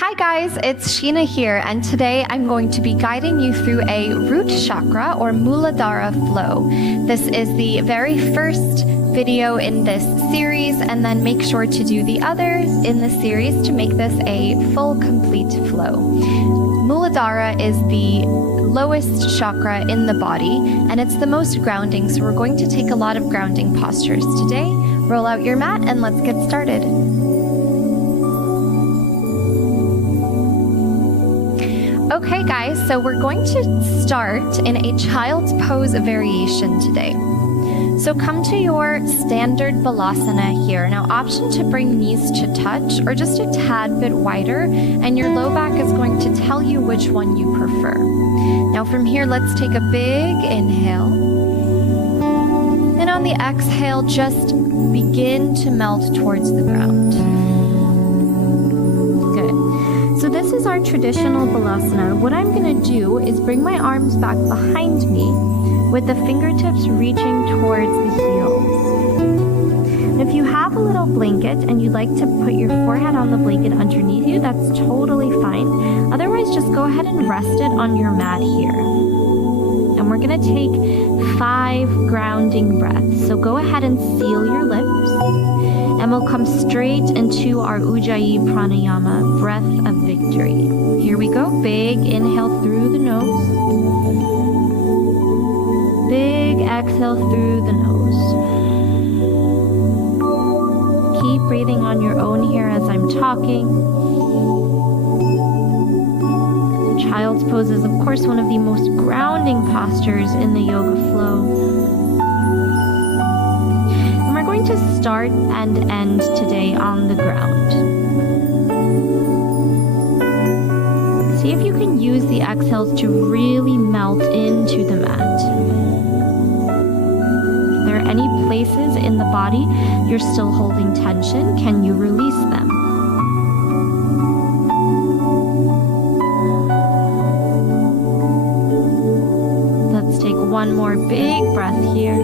Hi guys, it's Sheena here, and today I'm going to be guiding you through a root chakra or Muladhara flow. This is the very first video in this series, and then make sure to do the others in the series to make this a full, complete flow. Muladhara is the lowest chakra in the body, and it's the most grounding, so we're going to take a lot of grounding postures today. Roll out your mat and let's get started. Okay guys, so we're going to start in a child's pose variation today. So come to your standard balasana here. Now option to bring knees to touch or just a tad bit wider, and your low back is going to tell you which one you prefer. Now from here, let's take a big inhale. And on the exhale, just begin to melt towards the ground. So this is our traditional balasana. What I'm going to do is bring my arms back behind me with the fingertips reaching towards the heels. And if you have a little blanket and you'd like to put your forehead on the blanket underneath you, that's totally fine. Otherwise, just go ahead and rest it on your mat here. And we're going to take 5 grounding breaths. So go ahead and seal your lips. And we'll come straight into our Ujjayi Pranayama, breath of victory. Here we go. Big inhale through the nose. Big exhale through the nose. Keep breathing on your own here as I'm talking. Child's pose is, of course, one of the most grounding postures in the yoga flow. To start and end today on the ground. See if you can use the exhales to really melt into the mat. If there are any places in the body you're still holding tension, can you release them? Let's take one more big breath here.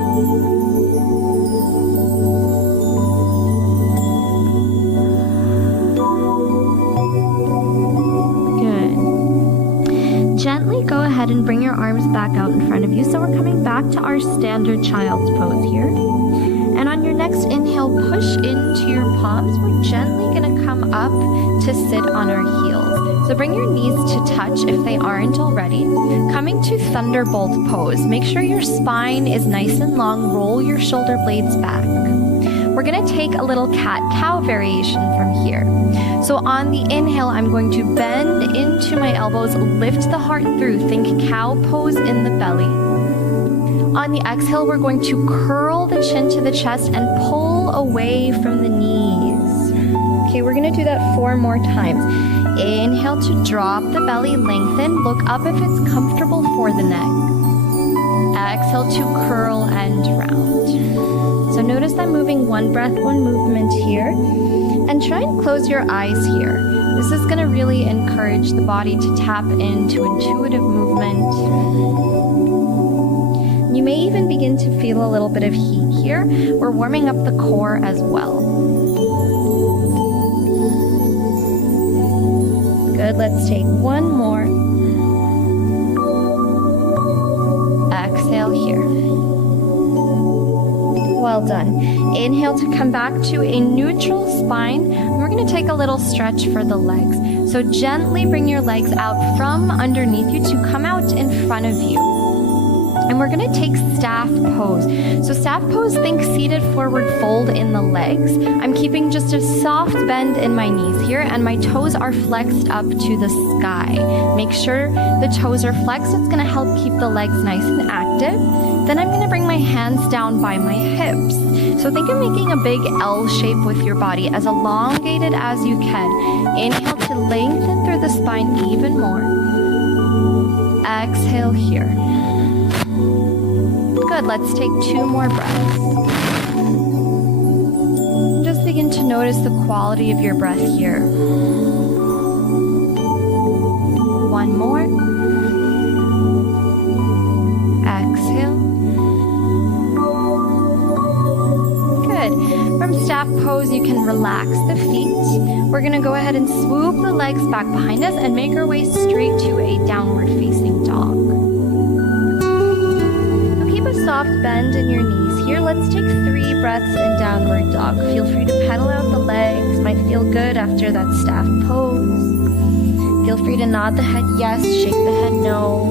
Gently go ahead and bring your arms back out in front of you. So we're coming back to our standard child's pose here. And on your next inhale, push into your palms. We're gently going to come up to sit on our heels. So bring your knees to touch if they aren't already. Coming to thunderbolt pose. Make sure your spine is nice and long. Roll your shoulder blades back. We're going to take a little cat-cow variation from here. So on the inhale, I'm going to bend into my elbows, lift the heart through. Think cow pose in the belly. On the exhale, we're going to curl the chin to the chest and pull away from the knees. Okay, we're going to do that 4 more times. Inhale to drop the belly, lengthen. Look up if it's comfortable for the neck. Exhale to curl and round. So notice I'm moving one breath, one movement here. And try and close your eyes here. This is going to really encourage the body to tap into intuitive movement. You may even begin to feel a little bit of heat here. We're warming up the core as well. Good, let's take one more. Exhale here. Well done. Inhale to come back to a neutral spine. We're going to take a little stretch for the legs. So gently bring your legs out from underneath you to come out in front of you. And we're going to take staff pose. So staff pose, think seated forward fold in the legs. I'm keeping just a soft bend in my knees here, and my toes are flexed up to the sky. Make sure the toes are flexed. It's going to help keep the legs nice and active. Then I'm going to bring my hands down by my hips. So think of making a big L shape with your body, as elongated as you can. Inhale to lengthen through the spine even more. Exhale here. Good, let's take 2 more breaths. Just begin to notice the quality of your breath here. 1 more. Exhale. Good. From staff pose, you can relax the feet. we're gonna go ahead and swoop the legs back behind us and make our way straight to a downward facing dog. So keep a soft bend in your knees here. Let's take 3 breaths in downward dog. Feel free to pedal out the legs. Might feel good after that staff pose. Feel free to nod the head yes, shake the head no,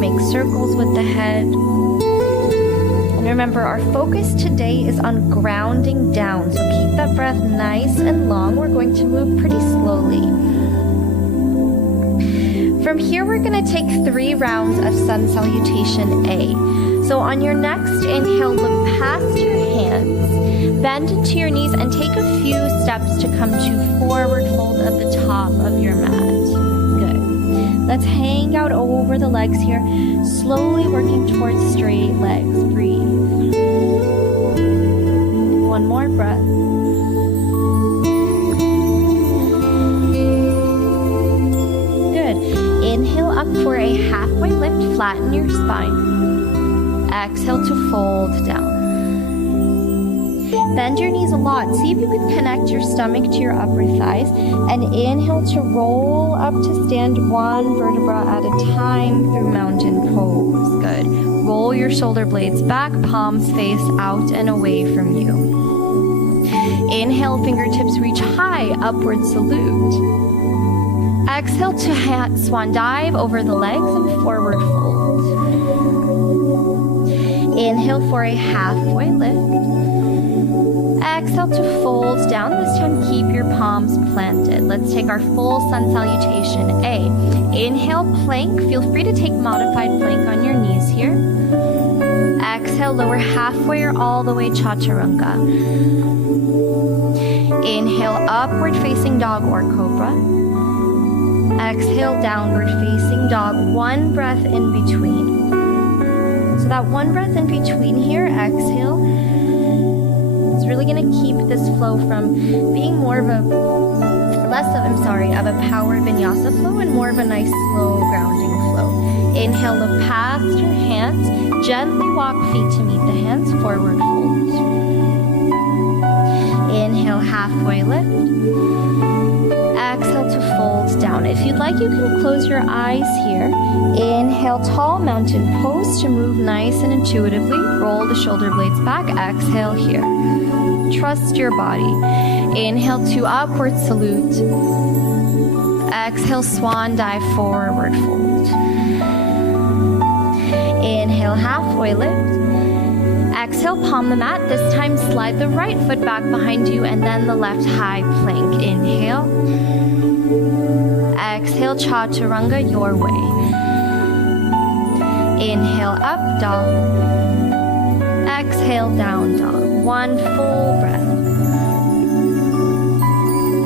make circles with the head. And remember, our focus today is on grounding down, so keep that breath nice and long. We're going to move pretty slowly. From here, we're going to take 3 rounds of Sun Salutation A. So on your next inhale, look past your hands, bend into your knees, and take a few steps to come to forward fold at the top of your mat. Good. Let's hang out over the legs here, slowly working towards straight legs. Breathe. One more breath. Good. Inhale up for a halfway lift, flatten your spine. Exhale to fold down. Bend your knees a lot. See if you can connect your stomach to your upper thighs. And inhale to roll up to stand 1 vertebra at a time through mountain pose. Good. Roll your shoulder blades back, palms face out and away from you. Inhale, fingertips reach high, upward salute. Exhale to swan dive over the legs and forward fold. Inhale for a halfway lift. Exhale to fold down. This time, keep your palms planted. Let's take our full Sun Salutation A. Inhale, plank. Feel free to take modified plank on your knees here. Exhale, lower halfway or all the way Chaturanga. Inhale, upward facing dog or cobra. Exhale, downward facing dog. 1 breath in between. So that 1 breath in between here, exhale. It's really going to keep this flow from being more of a power vinyasa flow and more of a nice slow grounding flow. Inhale, look past your hands. Gently walk feet to meet the hands, forward fold. Inhale, halfway lift. Exhale to fold down. If you'd like, you can close your eyes here. Inhale, tall mountain pose to move nice and intuitively. Roll the shoulder blades back. Exhale here. Trust your body. Inhale to upward salute. Exhale, swan dive, forward fold. Inhale, halfway lift. Exhale, palm the mat. This time, slide the right foot back behind you and then the left high plank. Inhale. Exhale, Chaturanga your way. Inhale, up dog. Exhale, down dog. 1 full breath.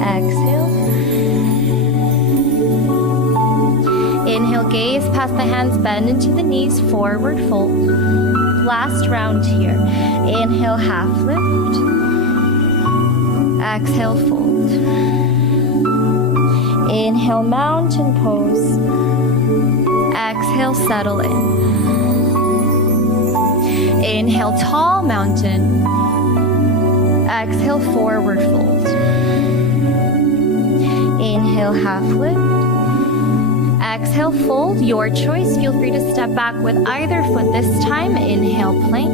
Exhale. Inhale, gaze past the hands, bend into the knees, forward fold. Last round here. Inhale, half lift. Exhale, fold. Inhale, mountain pose. Exhale, settle in. Inhale, tall mountain. Exhale, forward fold. Inhale, half lift. Exhale, fold. Your choice. Feel free to step back with either foot this time. Inhale, plank.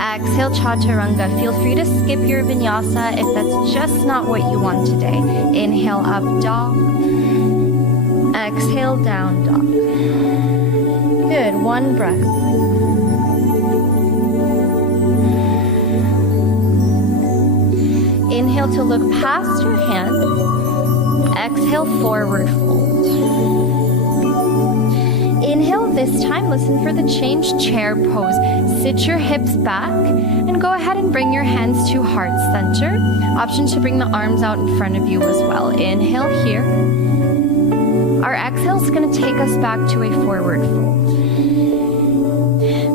Exhale, Chaturanga. Feel free to skip your vinyasa if that's just not what you want today. Inhale, up dog. Exhale, down dog. Good. 1 breath. Inhale to look past your hands. Exhale, forward fold. Inhale, this time listen for the change chair pose. Sit your hips back and go ahead and bring your hands to heart center. Option to bring the arms out in front of you as well. Inhale here. Our exhale is going to take us back to a forward fold.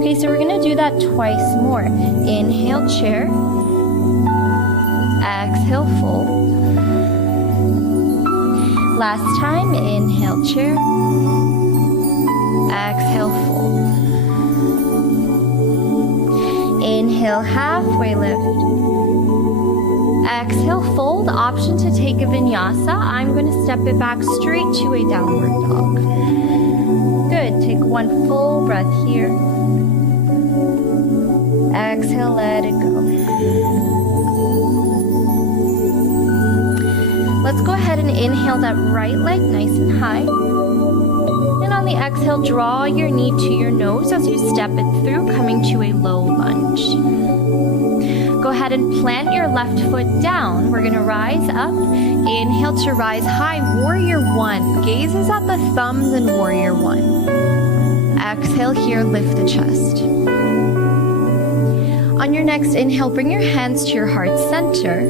Okay, so we're going to do that twice more. Inhale, chair. Exhale, fold. Last time, inhale, chair. Exhale, fold. Inhale, halfway lift. Exhale, fold, option to take a vinyasa. I'm going to step it back straight to a downward dog. Good, take one full breath here. Exhale, let it go. Let's go ahead and inhale that right leg nice and high. And on the exhale, draw your knee to your nose as you step it through, coming to a low lunge. Go ahead and plant your left foot down. We're gonna rise up. Inhale to rise high, warrior one. Gazes at the thumbs in warrior one. Exhale here, lift the chest. On your next inhale, bring your hands to your heart center.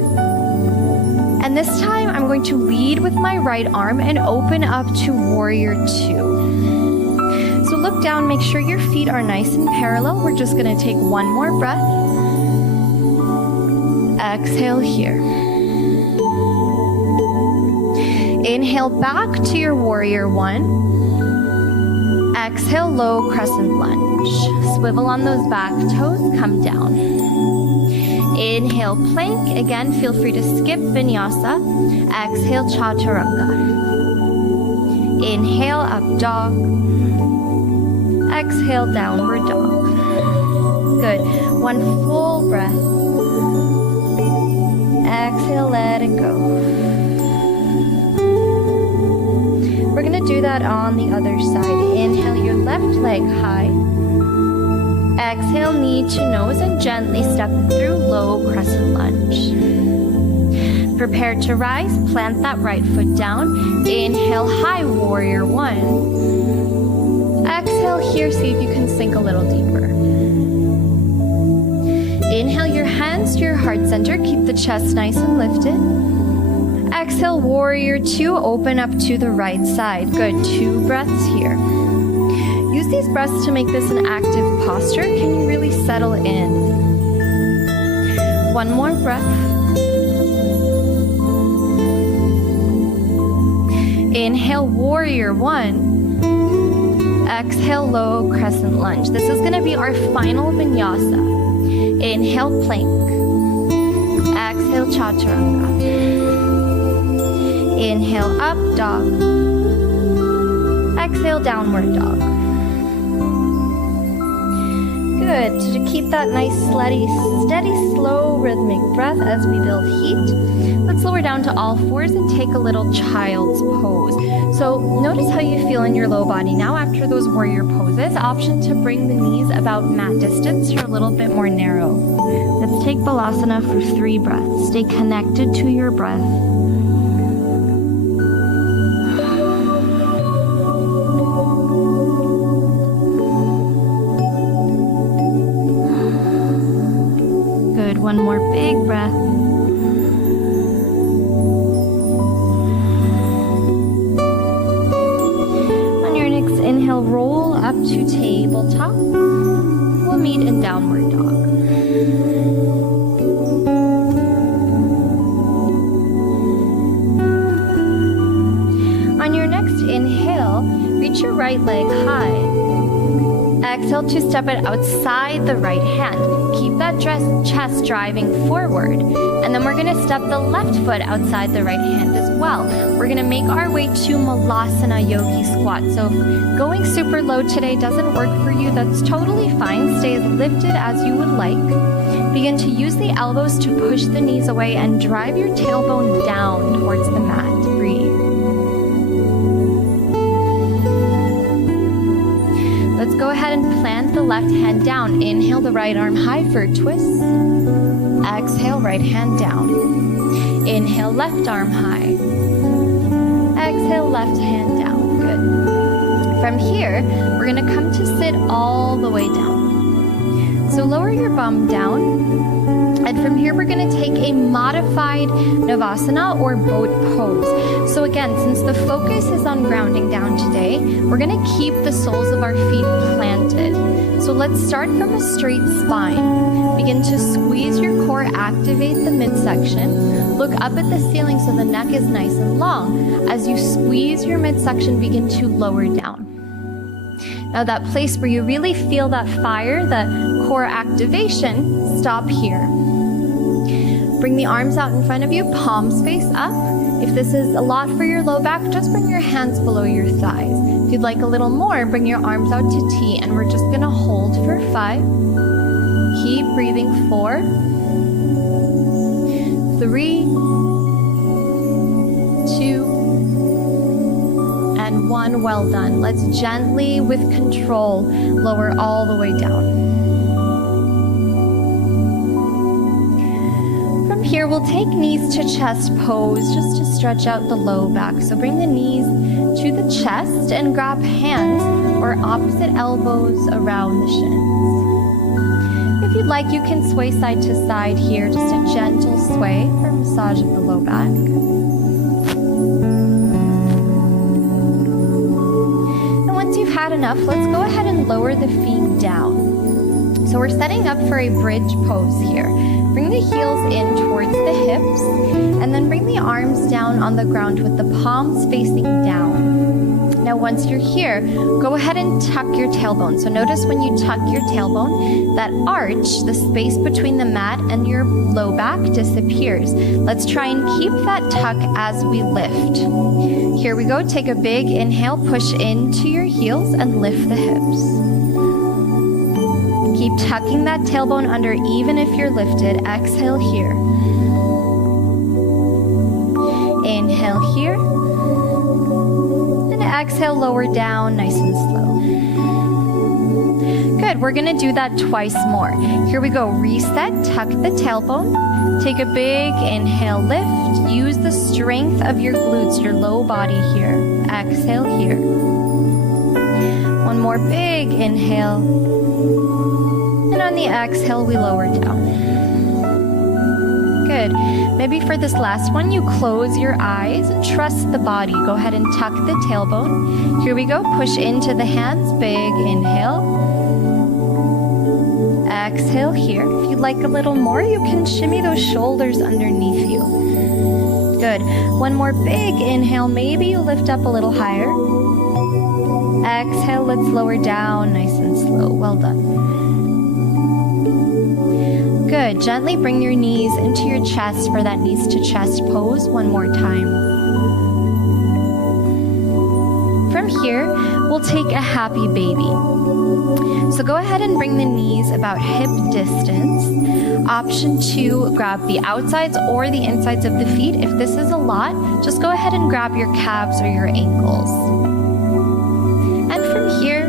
And this time, I'm going to lead with my right arm and open up to warrior two. So look down, make sure your feet are nice and parallel. We're just gonna take one more breath. Exhale here. Inhale back to your warrior one. Exhale, low crescent lunge. Swivel on those back toes, come down. Inhale, plank. Again, feel free to skip vinyasa. Exhale, chaturanga. Inhale, up dog. Exhale, downward dog. Good. One full breath. Exhale, let it go. We're gonna do that on the other side. Inhale your left leg high. Exhale, knee to nose and gently step through low crescent lunge. Prepare to rise, plant that right foot down. Inhale, high warrior one. Exhale here, see if you can sink a little deeper. Inhale your hands to your heart center. Keep the chest nice and lifted. Exhale, warrior two. Open up to the right side. Good. 2 breaths here. Use these breaths to make this an active posture. Can you really settle in? One more breath. Inhale, warrior one. Exhale, low crescent lunge. This is going to be our final vinyasa. Inhale, plank. Exhale, chaturanga. Inhale, up dog. Exhale, downward dog. Good. To keep that nice, steady, slow, rhythmic breath as we build heat, let's lower down to all fours and take a little child's pose. So notice how you feel in your low body now after those warrior poses. Option to bring the knees about mat distance or a little bit more narrow. Let's take Balasana for 3 breaths. Stay connected to your breath. Good. One more big breath. Inhale, roll up to tabletop. We'll meet in downward dog. On your next inhale, reach your right leg high. Exhale to step it outside the right hand. Keep that chest driving forward. And then we're going to step the left foot outside the right hand as well. We're going to make our way to Malasana Yogi Squat. So if going super low today doesn't work for you, that's totally fine. Stay as lifted as you would like. Begin to use the elbows to push the knees away and drive your tailbone down towards the mat. Breathe. Let's go ahead and plant the left hand down. Inhale the right arm high for a twist. Exhale, right hand down. Inhale, left arm high. Exhale, left hand down. Good. From here, we're going to come to sit all the way down. So lower your bum down. And from here, we're going to take a modified Navasana or boat pose. So again, since the focus is on grounding down today, we're going to keep the soles of our feet planted. So let's start from a straight spine. Begin to squeeze your core, activate the midsection. Look up at the ceiling so the neck is nice and long. As you squeeze your midsection, begin to lower down. Now that place where you really feel that fire, that core activation, stop here. Bring the arms out in front of you, palms face up. If this is a lot for your low back, just bring your hands below your thighs. If you'd like a little more, bring your arms out to T, and we're just gonna hold for 5. Keep breathing. 4, 3, 2, and 1. Well done. Let's gently, with control, lower all the way down. From here, we'll take knees to chest pose just to stretch out the low back. So bring the knees to the chest and grab hands or opposite elbows around the shins. If you'd like, you can sway side to side here, just a gentle sway for massage of the low back. And once you've had enough, let's go ahead and lower the feet down. So we're setting up for a bridge pose here. Bring the heels in towards the hips, and then bring the arms down on the ground with the palms facing down. Now once you're here, go ahead and tuck your tailbone. So notice when you tuck your tailbone, that arch, the space between the mat and your low back, disappears. Let's try and keep that tuck as we lift. Here we go. Take a big inhale, push into your heels and lift the hips. Keep tucking that tailbone under even if you're lifted. Exhale here. Inhale here. And exhale, lower down, nice and slow. Good, we're gonna do that twice more. Here we go, reset, tuck the tailbone. Take a big inhale, lift. Use the strength of your glutes, your low body here. Exhale here. One more big inhale. And on the exhale, we lower down. Good. Maybe for this last one, you close your eyes and trust the body. Go ahead and tuck the tailbone. Here we go. Push into the hands. Big inhale. Exhale here. If you'd like a little more, you can shimmy those shoulders underneath you. Good. One more big inhale. Maybe you lift up a little higher. Exhale. Let's lower down nice and slow. Well done. Good. Gently bring your knees into your chest for that knees to chest pose one more time. From here, we'll take a happy baby. So go ahead and bring the knees about hip distance. Option 2, grab the outsides or the insides of the feet. If this is a lot, just go ahead and grab your calves or your ankles. And from here,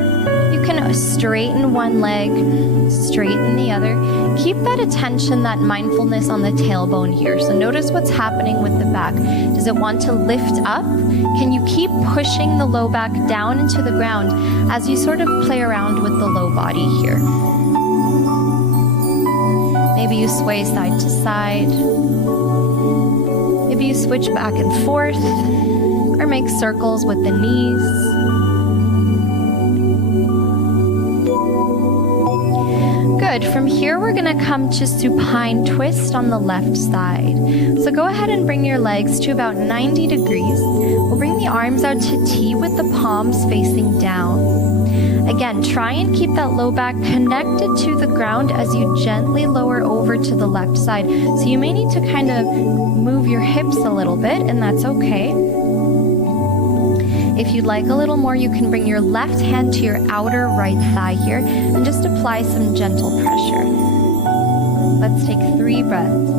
you can straighten one leg, straighten the other. Keep that attention, that mindfulness on the tailbone here. So notice what's happening with the back. Does it want to lift up? Can you keep pushing the low back down into the ground as you sort of play around with the low body here? Maybe you sway side to side. Maybe you switch back and forth or make circles with the knees. Good. From here, we're going to come to supine twist on the left side. So go ahead and bring your legs to about 90 degrees. We'll bring the arms out to T with the palms facing down. Again, try and keep that low back connected to the ground as you gently lower over to the left side. So you may need to kind of move your hips a little bit, and that's okay. If you'd like a little more, you can bring your left hand to your outer right thigh here and just apply some gentle pressure. Let's take 3 breaths.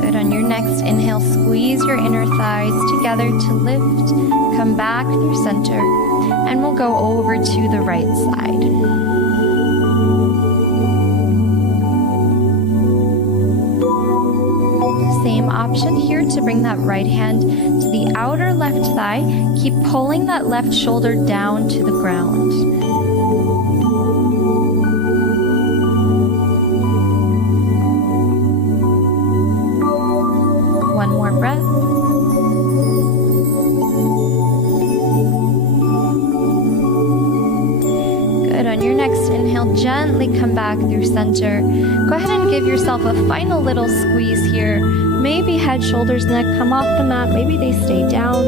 Good. On your next inhale, squeeze your inner thighs together to lift. Come back through center, and we'll go over to the right side. Same option here to bring that right hand to the outer left thigh. Keep pulling that left shoulder down to the ground. One more breath. Inhale, gently come back through center. Go ahead and give yourself a final little squeeze here. maybe head, shoulders, neck come off the mat, maybe they stay down.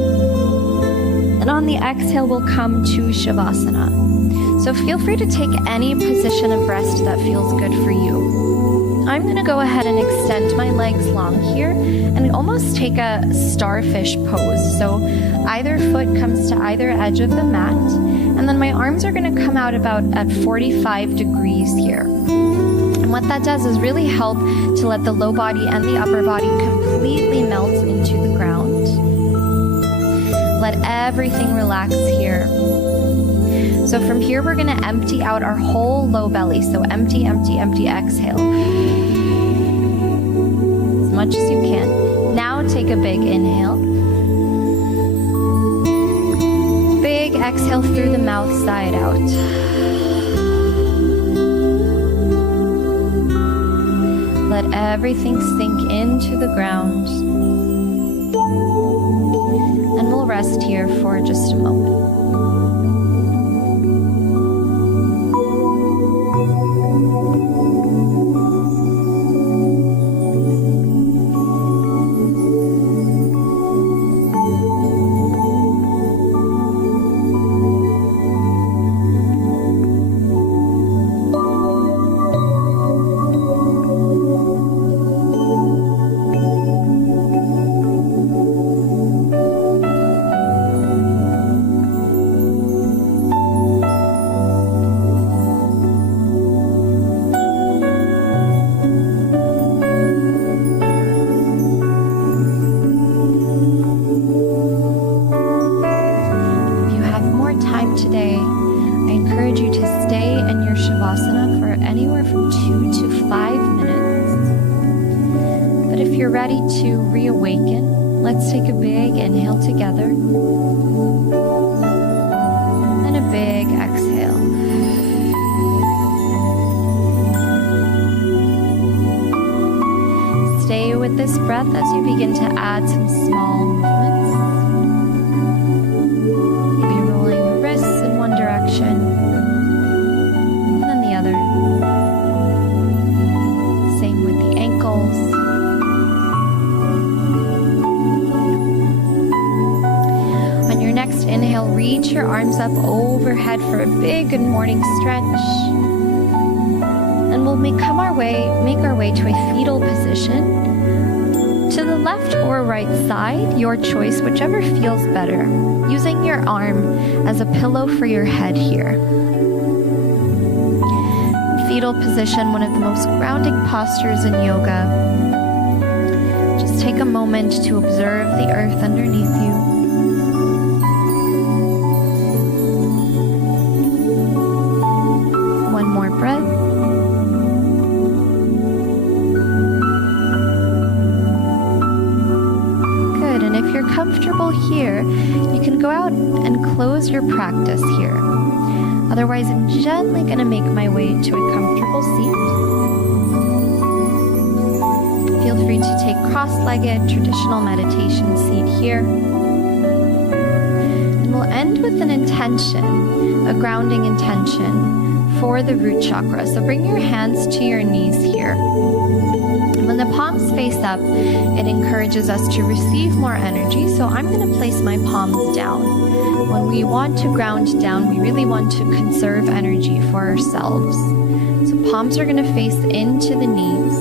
And on the exhale, we'll come to Shavasana. So feel free to take any position of rest that feels good for you. I'm going to go ahead and extend my legs long here and almost take a starfish pose. So either foot comes to either edge of the mat, and then my arms are going to come out about at 45 degrees here. And what that does is really help to let the low body and the upper body completely melt into the ground. Let everything relax here. So from here, we're going to empty out our whole low belly. So empty, empty, empty, exhale. As much as you can. Now take a big inhale. Big exhale through the mouth, side out. Let everything sink into the ground. And we'll rest here for just a moment. Ready to reawaken, let's take a big inhale together and a big exhale. Stay with this breath as you begin to add some small movements. Maybe rolling the wrists in one direction and then the other. Same with the ankles. Next inhale, reach your arms up overhead for a big good morning stretch. And we'll make our way to a fetal position. To the left or right side, your choice, whichever feels better. Using your arm as a pillow for your head here. Fetal position, one of the most grounding postures in yoga. Just take a moment to observe the earth underneath you. Comfortable here, you can go out and close your practice here. Otherwise, I'm gently going to make my way to a comfortable seat. Feel free to take cross-legged traditional meditation seat here. And we'll end with an intention, a grounding intention for the root chakra. So bring your hands to your knees here. When the palms face up, it encourages us to receive more energy. So I'm going to place my palms down. When we want to ground down, we really want to conserve energy for ourselves. So palms are going to face into the knees.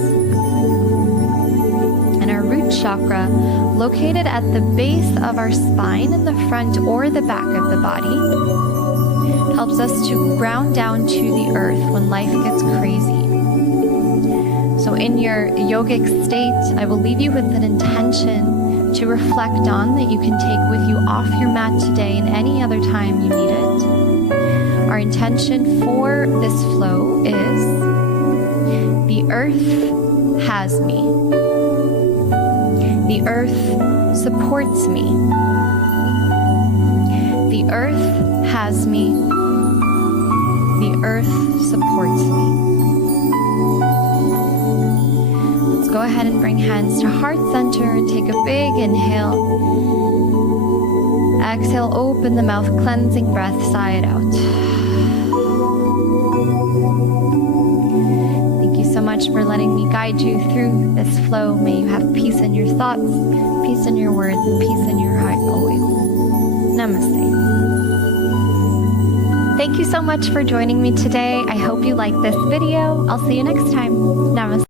And our root chakra, located at the base of our spine in the front or the back of the body, helps us to ground down to the earth when life gets crazy. So in your yogic state, I will leave you with an intention to reflect on that you can take with you off your mat today and any other time you need it. Our intention for this flow is: the earth has me. The earth supports me. The earth has me. The earth supports me. Go ahead and bring hands to heart center and take a big inhale. Exhale, open the mouth, cleansing breath, sigh it out. Thank you so much much for letting me guide you through this flow. May you have peace in your thoughts, peace in your words, and peace in your heart always. Namaste. Thank you so much for joining me today. I hope you liked this video. I'll see you next time. Namaste.